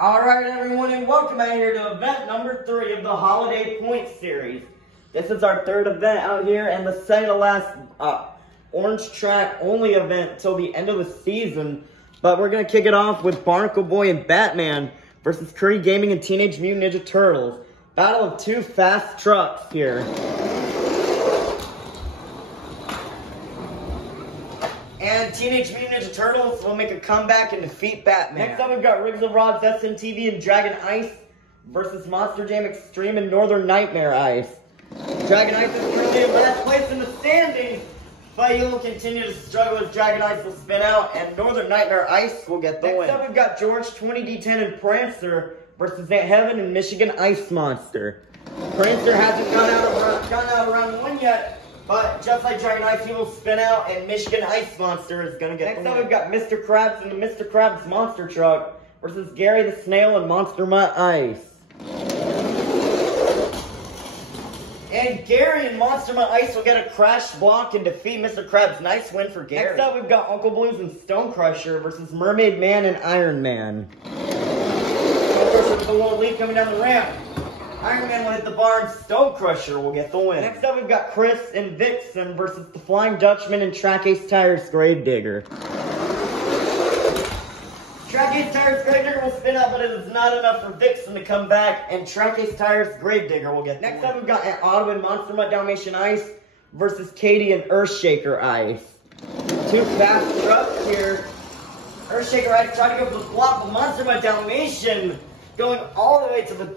Alright everyone, and welcome out here to event number 3 of the Holiday Point Series. This is our third event out here and the second to last orange track only event till the end of the season. But we're going to kick it off with Barnacle Boy and Batman versus Curry Gaming and Teenage Mutant Ninja Turtles. Battle of two fast trucks here. And Teenage Mutant Ninja Turtles will make a comeback and defeat Batman. Next up, we've got Riggs of Rods, SMTV, and Dragon Ice versus Monster Jam Extreme and Northern Nightmare Ice. Dragon Ice is currently in last place in the standings, but he will continue to struggle as Dragon Ice will spin out, and Northern Nightmare Ice will get the win. Next up, we've got George 20D10 and Prancer versus Aunt Heaven and Michigan Ice Monster. Prancer hasn't gone out around one yet. But just like Dragon Ice, he will spin out, and Michigan Ice Monster is going to get the win. Next up, we've got Mr. Krabs and the Mr. Krabs Monster Truck versus Gary the Snail and Monster Mutt Ice. And Gary and Monster Mutt Ice will get a crash block and defeat Mr. Krabs. Nice win for Gary. Next up, we've got Uncle Blues and Stone Crusher versus Mermaid Man and Iron Man. Stone Crusher with the little lead coming down the ramp. Iron Man will hit the bar and Stone Crusher will get the win. Next up, we've got Chris and Vixen versus the Flying Dutchman and Track Ace Tires Gravedigger. Track Ace Tires Gravedigger will spin out, but it is not enough for Vixen to come back, and Track Ace Tires Gravedigger will get the win. Next up, we've got Ottawa and Monster Mutt Dalmatian Ice versus Katie and Earthshaker Ice. Two fast trucks here. Earthshaker Ice trying to go for the block, but Monster Mutt Dalmatian going all the way to the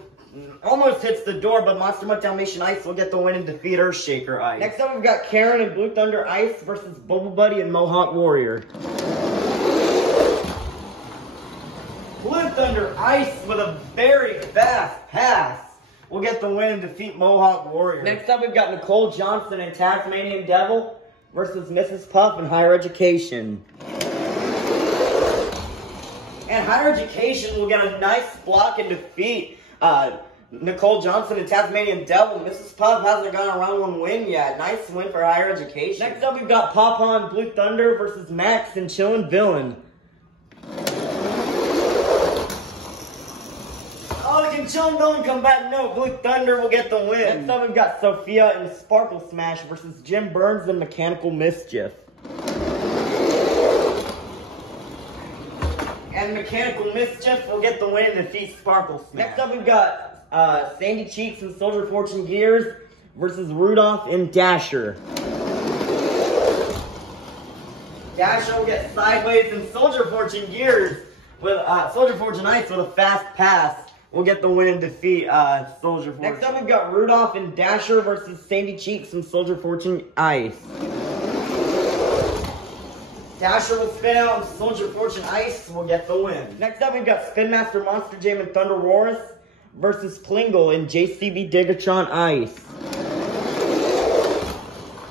almost hits the door, but Monster Mutt Dalmatian Ice will get the win and defeat Earthshaker Ice. Next up, we've got Karen and Blue Thunder Ice versus Bubble Buddy and Mohawk Warrior. Blue Thunder Ice with a very fast pass will get the win and defeat Mohawk Warrior. Next up, we've got Nicole Johnson and Tasmanian Devil versus Mrs. Puff and Higher Education. And Higher Education will get a nice block and defeat Nicole Johnson and Tasmanian Devil. Mrs. Puff hasn't gone around one win yet. Nice win for Higher Education. Next up, we've got Pawpaw and Blue Thunder versus Max and Chillin' Villain. Oh, can Chillin' Villain come back? No, Blue Thunder will get the win. Next up, we've got Sophia and Sparkle Smash versus Jim Burns and Mechanical Mischief. And Mechanical Mischief will get the win and defeat Sparkle Smash. Next up, we've got Sandy Cheeks and Soldier Fortune Gears versus Rudolph and Dasher. Dasher will get sideways, and Soldier Fortune Gears with Soldier Fortune Ice with a fast pass will get the win and defeat Soldier Fortune. Next up, we've got Rudolph and Dasher versus Sandy Cheeks and Soldier Fortune Ice. Dasher will spin out and Soldier Fortune Ice will get the win. Next up, we've got Spin Master Monster Jam and Thunder Roarus versus Plingle and JCB Digatron Ice.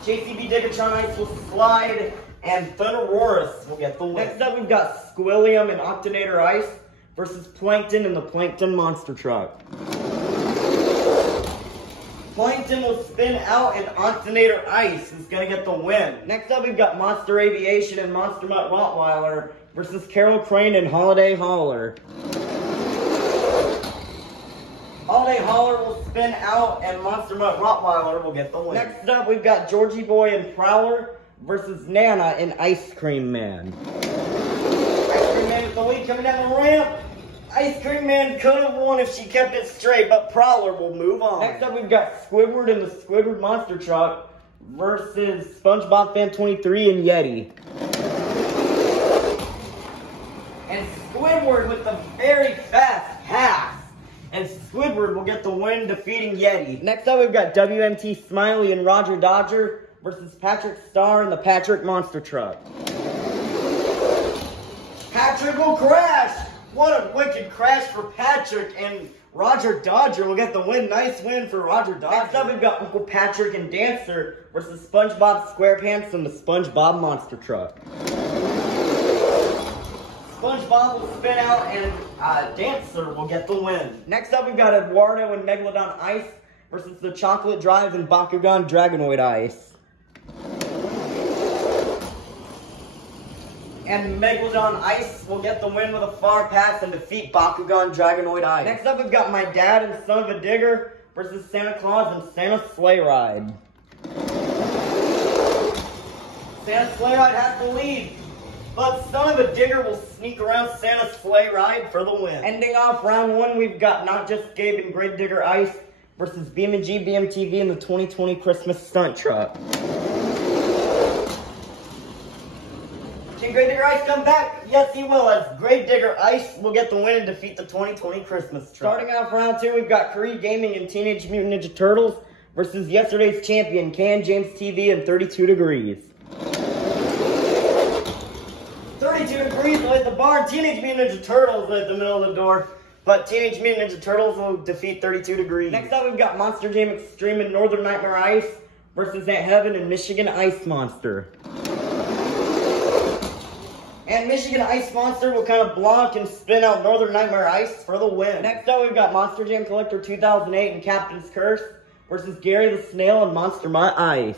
JCB Digatron Ice will slide and Thunder Roarus will get the win. Next up, we've got Squillium and Octonator Ice versus Plankton and the Plankton Monster Truck. Plankton will spin out and Octonator Ice is going to get the win. Next up, we've got Monster Aviation and Monster Mutt Rottweiler versus Carol Crane and Holiday Hauler. Holiday Hauler will spin out and Monster Mutt Rottweiler will get the win. Next up, we've got Georgie Boy and Prowler versus Nana and Ice Cream Man. Ice Cream Man with the lead coming down the ramp. Ice Cream Man could have won if she kept it straight, but Prowler will move on. Next up, we've got Squidward and the Squidward Monster Truck versus SpongeBob Fan 23 and Yeti. And Squidward with the very fast pass. And Squidward will get the win, defeating Yeti. Next up, we've got WMT Smiley and Roger Dodger versus Patrick Star and the Patrick Monster Truck. Patrick will crash. What a wicked crash for Patrick, and Roger Dodger will get the win. Nice win for Roger Dodger. Next up, we've got Uncle Patrick and Dancer versus SpongeBob SquarePants and the SpongeBob Monster Truck. SpongeBob will spin out, and Dancer will get the win. Next up, we've got Eduardo and Megalodon Ice versus the Chocolate Drive and Bakugan Dragonoid Ice. And Megalodon Ice will get the win with a far pass and defeat Bakugan Dragonoid Ice. Next up, we've got My Dad and Son of a Digger versus Santa Claus and Santa's Sleigh Ride. Santa's Sleigh Ride has the lead, but Son of a Digger will sneak around Santa's Sleigh Ride for the win. Ending off round one, we've got Not Just Gabe and Gravedigger Ice versus BMG BMTV in the 2020 Christmas Stunt Truck. Can Gravedigger Ice come back? Yes, he will, as Gravedigger Ice will get the win and defeat the 2020 Christmas Truck. Starting off round two, we've got Creed Gaming and Teenage Mutant Ninja Turtles versus yesterday's champion, Can James TV and 32 Degrees. 32 Degrees will hit the bar. Teenage Mutant Ninja Turtles will hit the middle of the door, but Teenage Mutant Ninja Turtles will defeat 32 Degrees. Next up, we've got Monster Jam Extreme and Northern Nightmare Ice versus Aunt Heaven and Michigan Ice Monster. And Michigan Ice Monster will kind of block and spin out Northern Nightmare Ice for the win. Next up, we've got Monster Jam Collector 2008 and Captain's Curse versus Gary the Snail and Monster Mutt Ice.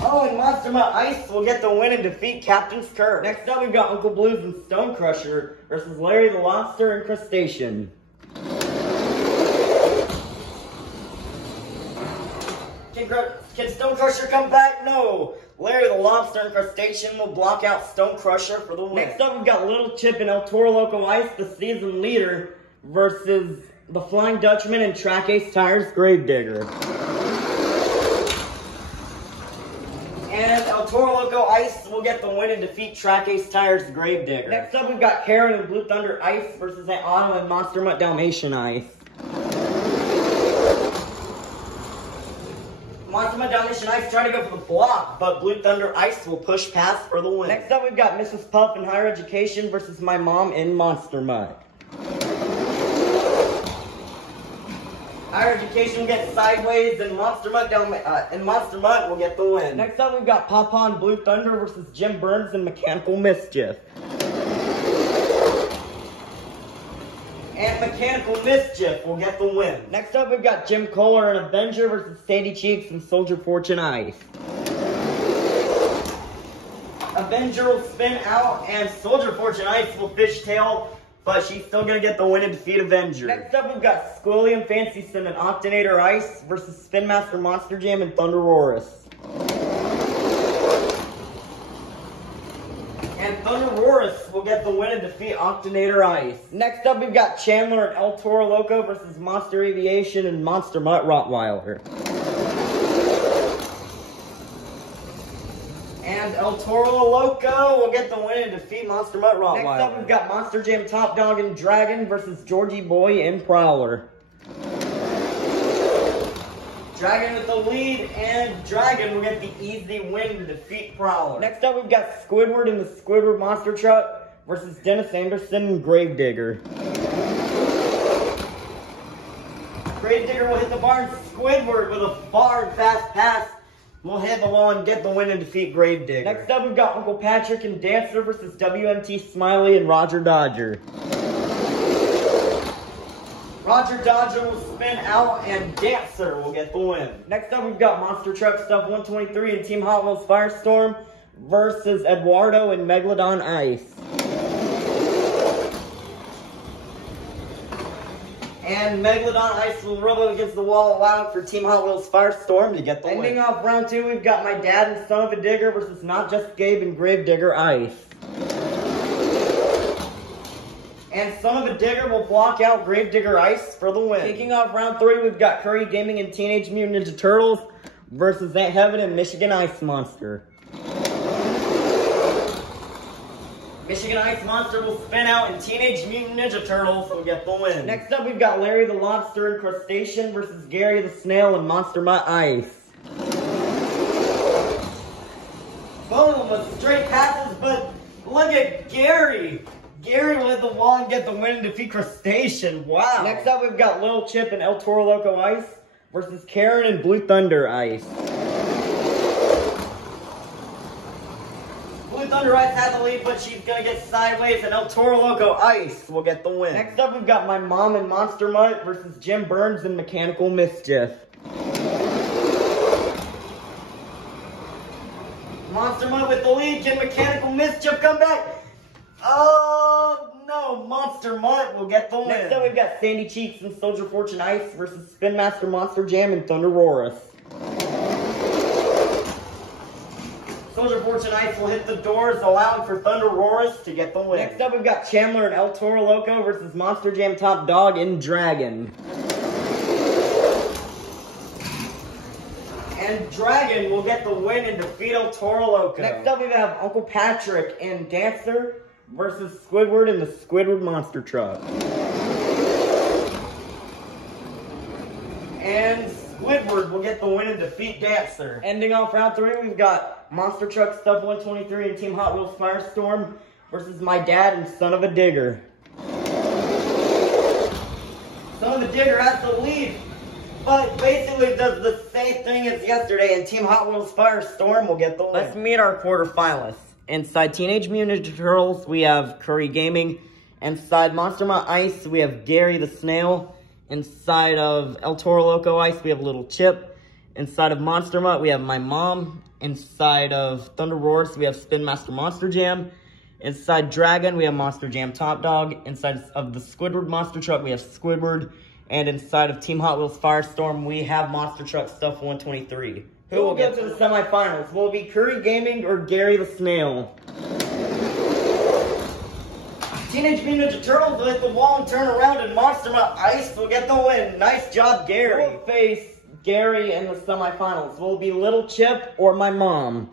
Oh, and Monster Mutt Ice will get the win and defeat Captain's Curse. Next up, we've got Uncle Blues and Stone Crusher versus Larry the Lobster and Crustacean. Can Stone Crusher come back? No. Larry the Lobster and Crustacean will block out Stone Crusher for the win. Next up, we've got Little Chip and El Toro Loco Ice, the season leader, versus the Flying Dutchman and Track Ace Tires Gravedigger. And El Toro Loco Ice will get the win and defeat Track Ace Tires Gravedigger. Next up, we've got Karen and Blue Thunder Ice versus Aunt Autumn and Monster Mutt Dalmatian Ice. Monster Mutt Dalmatian Ice trying to go for the block, but Blue Thunder Ice will push past for the win. Next up, we've got Mrs. Puff and Higher Education versus My Mom in Monster Mutt. Higher Education will get Sideways, and Monster Mutt will get the win. Next up, we've got Pawpaw and Blue Thunder versus Jim Burns and Mechanical Mischief. And Mechanical Mischief will get the win. Next up, we've got Jim Kohler and Avenger versus Sandy Cheeks and Soldier Fortune Ice. Avenger will spin out, and Soldier Fortune Ice will fishtail, but she's still going to get the win and defeat Avenger. Next up, we've got Squilly and Fancy Sim and Octanator Ice versus Spin Master Monster Jam and Thunderoris. And Thunderoris will get the win and defeat Octanator Ice. Next up, we've got Chandler and El Toro Loco versus Monster Aviation and Monster Mutt Rottweiler. And El Toro Loco will get the win and defeat Monster Mutt Rottweiler. Next up, we've got Monster Jam Top Dog and Dragon versus Georgie Boy and Prowler. Dragon with the lead, and Dragon will get the easy win to defeat Prowler. Next up, we've got Squidward and the Squidward Monster Truck versus Dennis Anderson and Gravedigger. Gravedigger will hit the bar, and Squidward with a far and fast pass will hit the wall and get the win and defeat Gravedigger. Next up, we've got Uncle Patrick and Dancer versus WMT Smiley and Roger Dodger. Roger Dodger will spin out, and Dancer will get the win. Next up, we've got Monster Truck Stuff 123 and Team Hot Wheels Firestorm versus Eduardo and Megalodon Ice. And Megalodon Ice will rub up against the wall, allowing for Team Hot Wheels Firestorm to get the win. Ending off round two, we've got My Dad and Son of a Digger versus Not Just Gabe and Gravedigger Ice. And Son of a Digger will block out Gravedigger Ice for the win. Kicking off round three, we've got Curry Gaming and Teenage Mutant Ninja Turtles versus Aunt Heaven and Michigan Ice Monster. Michigan Ice Monster will spin out, and Teenage Mutant Ninja Turtles will get the win. Next up, we've got Larry the Lobster and Crustacean versus Gary the Snail and Monster Mutt Ice. Boom, with straight passes, but look at Gary. Gary will hit the wall and get the win and defeat Crustacean. Wow. Next up, we've got Little Chip and El Toro Loco Ice versus Karen and Blue Thunder Ice. Blue Thunder Ice has the lead, but she's going to get Sideways, and El Toro Loco Ice will get the win. Next up, we've got My Mom and Monster Mutt versus Jim Burns and Mechanical Monster Mutt with the lead. Can Mechanical Mischief come back? Oh, no. Monster Mutt will get the win. Next up, we've got Sandy Cheeks and Soldier Fortune Ice versus Spin Master Monster Jam and Thunder Roarus. Soldier Fortune Ice will hit the doors, allowing for Thunder Roarus to get the win. Next up, we've got Chandler and El Toro Loco versus Monster Jam Top Dog and Dragon. And Dragon will get the win and defeat El Toro Loco. Next up, we have Uncle Patrick and Dancer versus Squidward and the Squidward Monster Truck. And Squidward will get the win and defeat Dancer. Ending off round 3, we've got Monster Truck Stuff 123 and Team Hot Wheels Firestorm versus My Dad and Son of a Digger. Son of a Digger has the lead, but basically does the same thing as yesterday, and Team Hot Wheels Firestorm will get the win. Let's meet our quarterfinalists. Inside Teenage Mutant Ninja Turtles, we have Curry Gaming. Inside Monster Mutt Ice, we have Gary the Snail. Inside of El Toro Loco Ice, we have Little Chip. Inside of Monster Mutt, we have my mom. Inside of Thunder Roarus, we have Spin Master Monster Jam. Inside Dragon, we have Monster Jam Top Dog. Inside of the Squidward Monster Truck, we have Squidward. And inside of Team Hot Wheels Firestorm, we have Monster Truck Stuff 123. Who will get to the semifinals? Will it be Curry Gaming or Gary the Snail? Teenage Mutant Ninja Turtles will hit the wall and turn around, and Monster Mutt Ice will get the win. Nice job, Gary. Who will face Gary in the semifinals? Will it be Little Chip or my mom?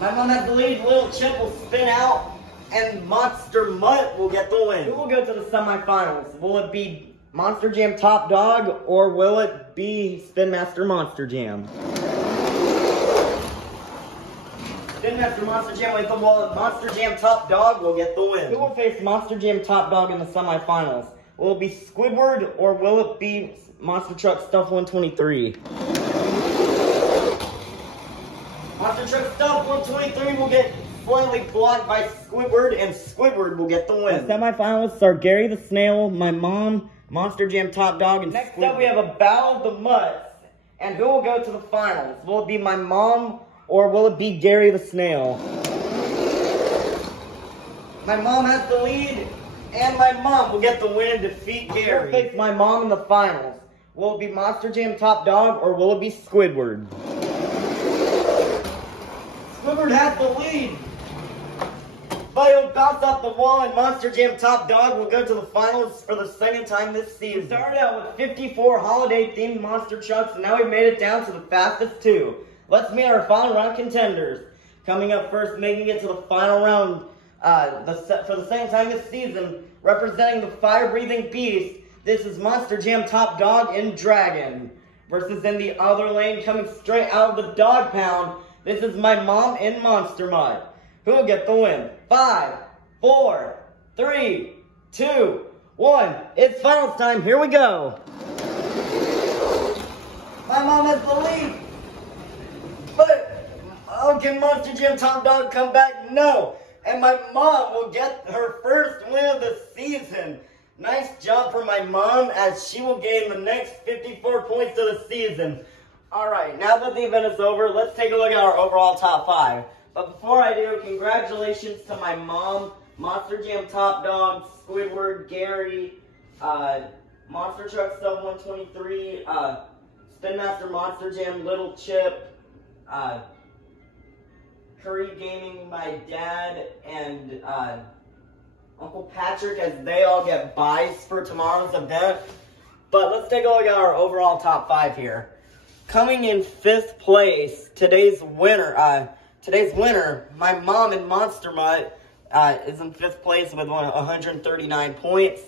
My mom has the lead. Little Chip will spin out, and Monster Mutt will get the win. Who will go to the semifinals? Will it be Monster Jam Top Dog, or will it be Spin Master Monster Jam? Spin Master Monster Jam with the wall. Monster Jam Top Dog will get the win. Who will face Monster Jam Top Dog in the semifinals? Will it be Squidward, or will it be Monster Truck Stuff 123? Monster Truck Stuff 123 will get slightly blocked by Squidward, and Squidward will get the win. The semifinalists are Gary the Snail, my mom, Monster Jam Top Dog, and next up we have a Battle of the Mutts. And who will go to the finals? Will it be my mom, or will it be Gary the Snail? My mom has the lead, and my mom will get the win and defeat Gary. Who will face my mom in the finals? Will it be Monster Jam Top Dog, or will it be Squidward? Squidward has the lead, but he'll bounce off the wall, and Monster Jam Top Dog will go to the finals for the second time this season. We started out with 54 holiday-themed monster trucks, and now we've made it down to the fastest 2. Let's meet our final round contenders. Coming up first, making it to the final round for the second time this season, representing the fire-breathing beast, this is Monster Jam Top Dog and Dragon. Versus in the other lane, coming straight out of the dog pound, this is my mom and Monster Mutt. Who will get the win? 5, 4, 3, 2, 1. It's finals time. Here we go. My mom has the lead. But, oh, can Monster Jam Top Dog come back? No. And my mom will get her first win of the season. Nice job for my mom, as she will gain the next 54 points of the season. All right, now that the event is over, let's take a look at our overall top 5. But before I do, congratulations to my mom, Monster Jam Top Dog, Squidward, Gary, Monster Truck Stuff 123, Spin Master Monster Jam, Little Chip, Curry Gaming, my dad, and Uncle Patrick, as they all get buys for tomorrow's event. But let's take a look at our overall top 5 here. Coming in 5th place, today's winner, my mom and Monster Mutt is in 5th place with 139 points.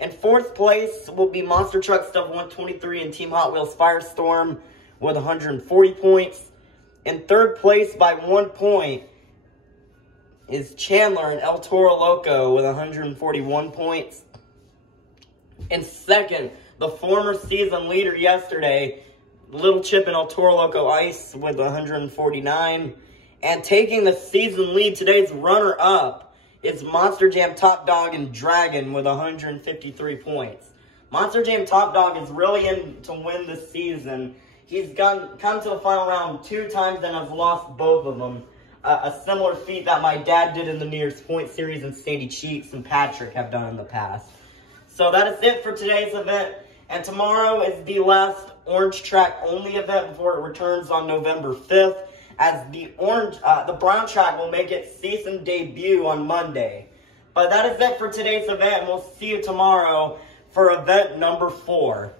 In 4th place will be Monster Truck Stuff 123 and Team Hot Wheels Firestorm with 140 points. In 3rd place by 1 point is Chandler and El Toro Loco with 141 points. In 2nd, the former season leader yesterday, Little Chip and El Toro Loco Ice with 149. And taking the season lead, today's runner-up is Monster Jam Top Dog and Dragon with 153 points. Monster Jam Top Dog is really in to win this season. He's come to the final round 2 times and has lost both of them. A similar feat that my dad did in the New Year's Point Series and Sandy Cheeks and Patrick have done in the past. So that is it for today's event. And tomorrow is the last Orange Track only event before it returns on November 5th. As the Brown Track will make its season debut on Monday. But that is it for today's event, and we'll see you tomorrow for event number 4.